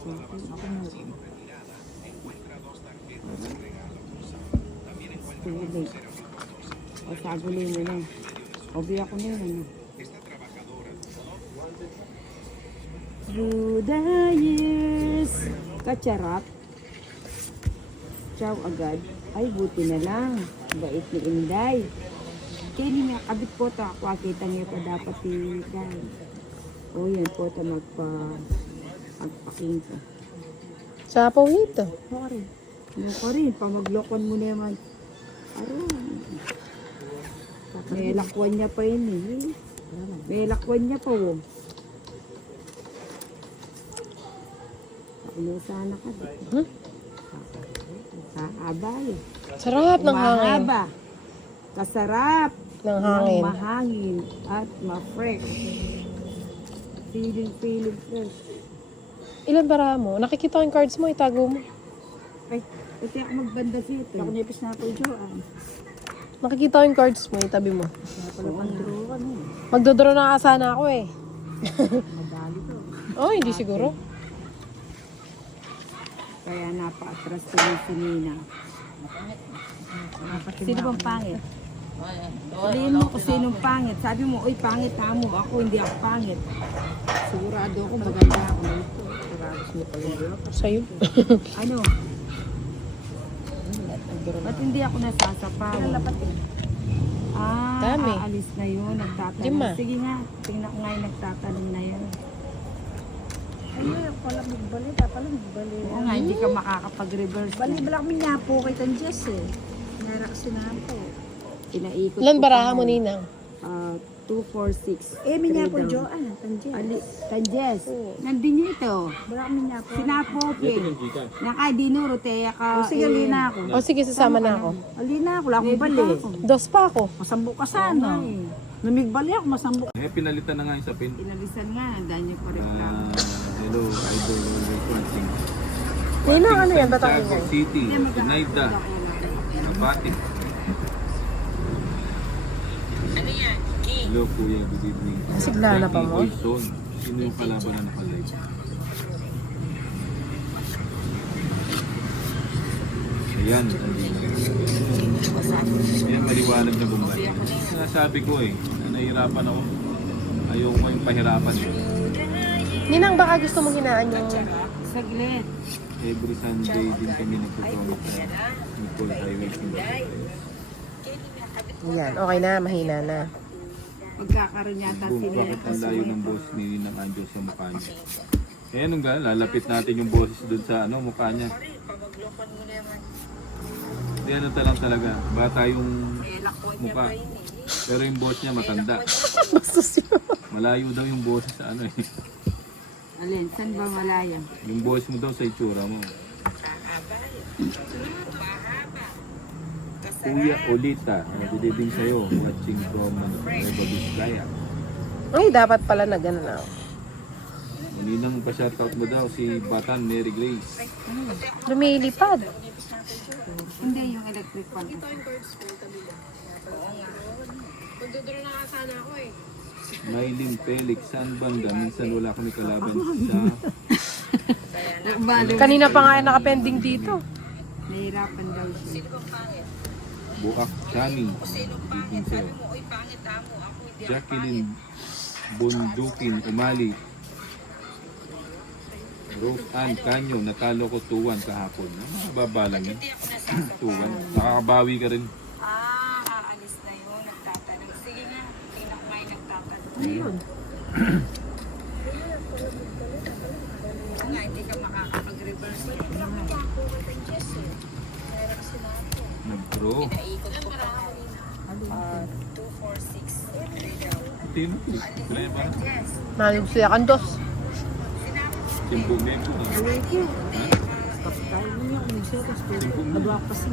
Ako mo. Tuloy. O saguloy mo na. Obi ako na yun. Ano? Through the years. Kacharap. Ciao agad. Ay, buti na lang. Bait ni Inday. Kaya ni mga kabit po ito. Ako kita niyo pa dapat ni Inday. O yan po ito magpaking ko. Sapaw nito. Sorry. Ano ko rin, pamaglokon mo naman. Aron. May lakwan niya pa yun eh. May lakwan niya pa oh. Ano sana ka? Hmm? Kaabay. Sarap ng hangin. Mahaba. Kasarap. Ng hangin. Mahangin at ma-fresh. Feeling fresh. Ilan bara mo? Nakikita ko yung cards mo, itago mo. Ay, pati ako magbanda dito. Ako nipis na po, Joan. Nakikita ko yung cards mo, itabi mo. Kaya pala pang-draw ka no. Magdodraw na sana ako eh. Madali to. Oh, hindi siguro. Kaya napa-atras tuloy si Nina. Sino bang pangit? Sabihin mo kung sinong pangit. Sabi mo, uy, pangit ha mo. Ako, hindi ako pangit. Sigurado ako, maganda ako nito. Sa'yo. Ano? Ba't hindi ako nasasapaw? Ah, Dami. aalis na yun. Nagtatanong. Lima. Sige nga, tingnan ko nga yung nagtatanong na yun. Ay, pala magbalik. Pala magbalik. Oo nga, hindi ka makakapag-reverse. Bali, bala kami niya po kay Tanjes eh. Narak na po. Pinaikot Ilan ko baraha pa mo, nga. Ninang? 2, 4, 6. Eh, may niya po, Three down. Joan. Tanjes. Tanjes. Oo. Nandun yun ito. Bala kami niya po. Sinapoke. Nakadinuro, teya ka. O sige, lina ako. O sige, sasama na ako. Alina ako, wala akong bali. Dos pa ako. Masambo ka sana. Namigbali ako, masambo. Eh, pinalitan na nga yung sapin. Inalisan nga, nandun yung pa-reklamo. Hello, idol, always watching. Ninang, ano yan? Santiago Batang City, Sinaida, Abati. Hello, Kuya, good evening. Sigla na pa mo? Wilson, sino yung kalaban na nakalive? Ayan, ayan, maliwanag na bumbay. Nasabi ko eh, na nahihirapan ako. Ayoko yung pahirapan eh. Ninang, baka gusto mong hinaan yung... Saglit. Every Sunday din kami nagtutunog sa Nicole Highway. Yan, okay na, mahina na. Magkakaroon yata Boom, sila. bakit ang layo ng boss ni Ninang Anjo sa mukha niya? Eh, anong gano'n? Lalapit natin yung boses doon sa mukha niya. Hindi, ano talang talaga. Bata yung mukha. Pero yung boss niya matanda. Bastos yun. Malayo daw yung boses sa eh. Alin, saan ba malaya? Yung boss mo daw sa itsura mo. Kuya Olita, good evening sa'yo. Watching from Nueva Vizcaya. Ay, dapat pala na gano'n ako. Maninang pa-shoutout mo daw si Batan Mary Grace. Lumilipad. Hindi, yung electric fan. Mylene Felix, saan banda? Minsan wala kami kalaban sa Kanina pa nga nakapending dito. Nahirapan daw siya. Buak Chami. Good sa'yo. Jacqueline Bundukin Umali. Rose Ann Canyo, natalo ko 2-1 kahapon. Mababa lang yun. 2-1. Nakakabawi ka rin. Aalis na yun. Nagtatanong. Sige nga, tingnan ko nga yung nagtatanong. Ayun. Oo nga, hindi ka makakapag-reverse. Nag-pro. Naikot ko pa. 2, 4, 6. Tino. Sila yung parang Malig siya kandos. simpong mempo. Kapitahin mo niya kung nagsetos po. Nagawa ko kasi.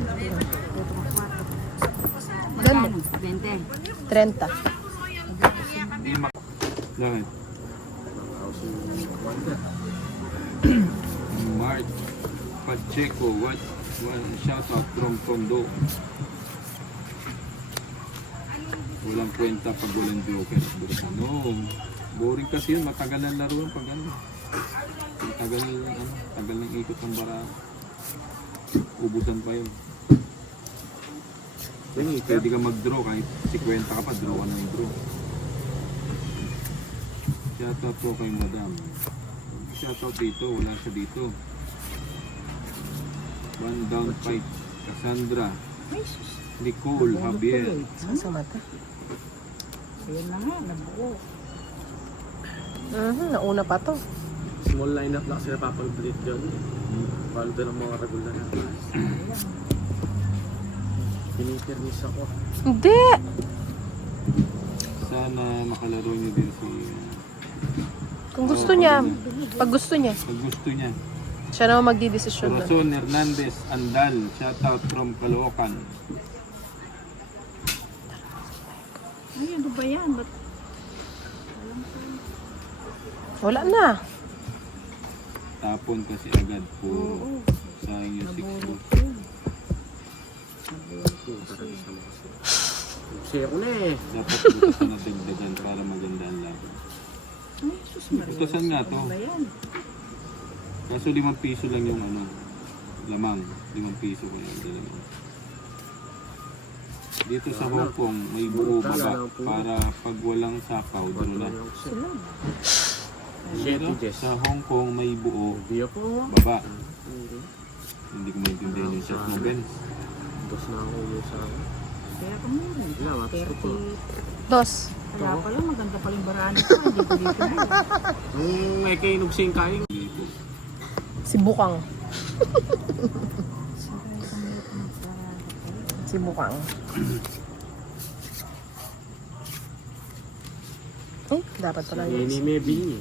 Magkano? 20. 30. Hindi Bakit? Mark Pacheco, what shout out from Tondo. Walang kwenta pag walang joker. No, boring kasi yun. Matagal ang laro pag ano. Tagal ng ikot ng bara. Ubusan pa yun. Pwede ka mag-draw kahit 50 ka pa, draw ka ng draw. Shoutout po kay madam. Shoutout dito, wala siya dito. One down fight. Cassandra. Nicole, Javier. Sa mata. Ayun na nga, nabuo. Nauna pa to. Small lineup lang sila papag-bleed dyan. Paano doon ang mga regular na class? Pinipirmis ako. Hindi! Sana makalaro niyo din si... Kung gusto niya, pag gusto niya, Pag gusto niya. siya naman magdidesisyon doon. Corazon Hernandez Andal. Shoutout from Caloocan. Ay, ano ba yan? Ba't Wala na. Tapon kasi agad po. Sayang yung 6 mo. Kasi ako na eh. Dapat butasan na dagdagan para maganda ang laban. ay, sus Maria. Butasan nga to. Ano ba yan? Kaso 5 piso lang yung lamang. 5 piso ko yung dalawa. Dito sa Hong Kong, may buo baba para pag walang sapaw, doon na. Sila. Pero sa Hong Kong, may buo Hindi ako. baba. Hindi ko maintindihan yung shot mo, Ben. Dos na ako yung sa akin. Kaya ka muna. Wala, mapos ko. 30. Dos. Kaya pala, maganda pala yung baraan ko. Hindi ko dito na. May kainog sing kain. Dito. Si Bukang. Si Bukang. Dapat pala Hindi yun. may bingi.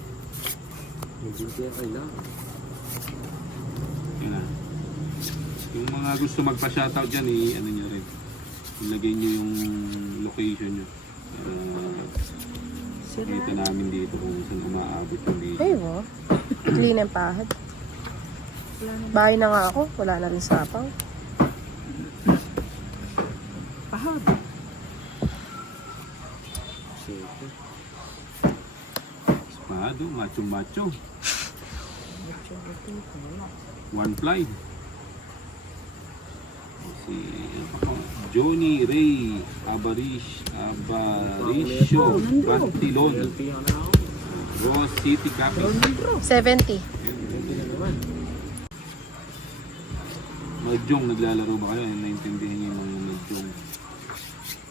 Hindi kaya kailangan. Yun na. Yung mga gusto magpa-shoutout dyan, ano nyo rin. Ilagay nyo yung location nyo. Kita namin dito kung saan umaabot yung video. Ay, wow. Clean and pahad. Bahay na nga ako. Wala na rin sapaw. Pahod. Sige. Espado, macho-macho. One fly. Si Johnny Ray Abaricio Cantilon, Healthy ako na ako. Ross City Capital. 70. Mahjong, naglalaro ba kayo? Naintindihan niyo yung mga mahjong.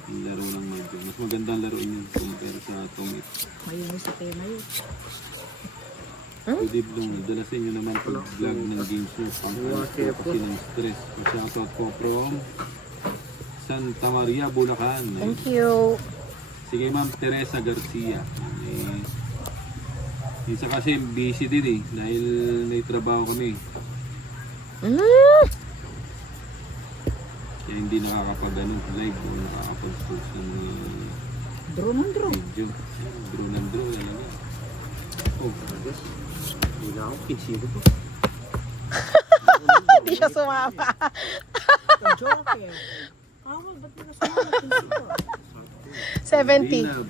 Yung laro ng mahjong. Mas magandang laruin yun compare sa Tomit. Mayroon sa tema yun. Good evening. Dalasin nyo naman pag-vlog ng games nyo. Pang-alpo kasi ng stress. Shoutout po from Santa Maria, Bulacan. Thank you. Sige, Ma'am Teresa Garcia. Isa kasi busy din dahil may trabaho kami. Kaya hindi nakakapag-live o nakakapag-post ng Draw ng draw. video. Draw ng draw. Oh, Hindi na ako. Kinsido po. Hindi siya sumama. Joker. Ba't mo na sumama? 70. Zainab.